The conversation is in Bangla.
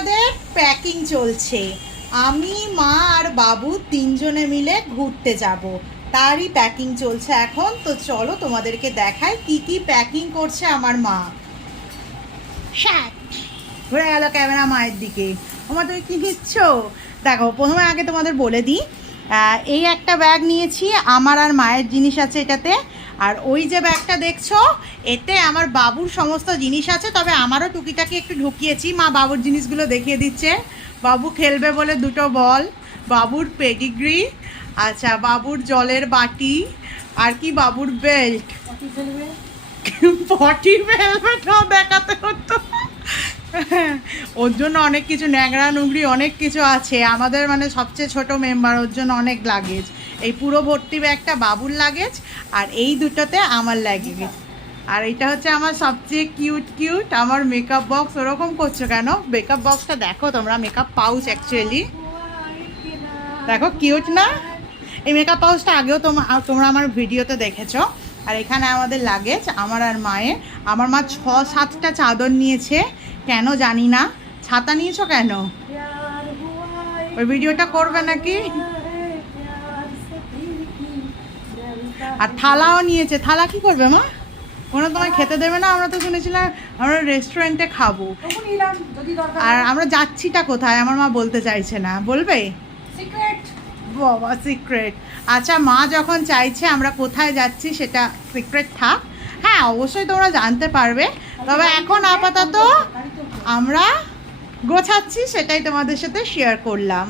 আমাদের প্যাকিং চলছে। আমি, মা আর বাবু তিনজনে মিলে ঘুরতে যাব, তারই প্যাকিং চলছে এখন। তো চলো তোমাদেরকে দেখাই কি কি প্যাকিং করছে আমার মা। ঘুরে গেল ক্যামেরা মায়ের দিকে। আমার তুমি কি নিচ্ছ? দেখো, প্রথমে আগে তোমাদের বলে দিই, এই একটা ব্যাগ নিয়েছি, আমার আর মায়ের জিনিস আছে এটাতে। আর ওই যে ব্যাগটা দেখছো, এতে আমার বাবুর সমস্ত জিনিস আছে, তবে আমারও টুকিটাকি একটু ঢুকিয়েছি। মা বাবুর জিনিসগুলো দেখিয়ে দিচ্ছে। বাবু খেলবে বলে দুটো বল, বাবুর পেডিগ্রি, আচ্ছা বাবুর জলের বাটি, আর কি বাবুর বেল্ট, পটি বেলবেটাও দেখাতে হতো। ওর জন্য অনেক কিছু ন্যাংরা নুংরি অনেক কিছু আছে। আমাদের মানে সবচেয়ে ছোট মেম্বার, ওর জন্য অনেক লাগেজ। এই পুরো ভর্তি ব্যাগটা বাবুর লাগেজ, আর এই দুটোতে আমার লাগেজ। আর এটা হচ্ছে আমার সবচেয়ে কিউট কিউট আমার মেকআপ বক্স। ওরকম করছো কেন? মেকআপ বক্সটা দেখো তোমরা, মেকআপ পাউচ অ্যাকচুয়ালি, দেখো কিউট না? এই মেকআপ পাউচটা আগেও তোমরা আমার ভিডিওতে দেখেছো। আর এখানে আমাদের লাগেজ, আমার আর মায়ের। আমার মা 6-7টা চাদর নিয়েছে, কেন জানি না। ছাতা নিয়েছো কেন? ওই ভিডিওটা করবে নাকি? আর থালাও নিয়েছে। থালা কি করবে মা? ওরা তোমায় খেতে দেবে না? আমরা তো শুনেছিলাম আমরা রেস্টুরেন্টে খাবো। আর আমরা যাচ্ছিটা কোথায় আমার মা বলতে চাইছে না, বলবে? সিক্রেট। বাবা সিক্রেট। আচ্ছা, মা যখন চাইছে আমরা কোথায় যাচ্ছি সেটা সিক্রেট থাক। হ্যাঁ অবশ্যই তোমরা জানতে পারবে, তবে এখন আপাতত আমরা গোছাচ্ছি, সেটাই তোমাদের সাথে শেয়ার করলাম।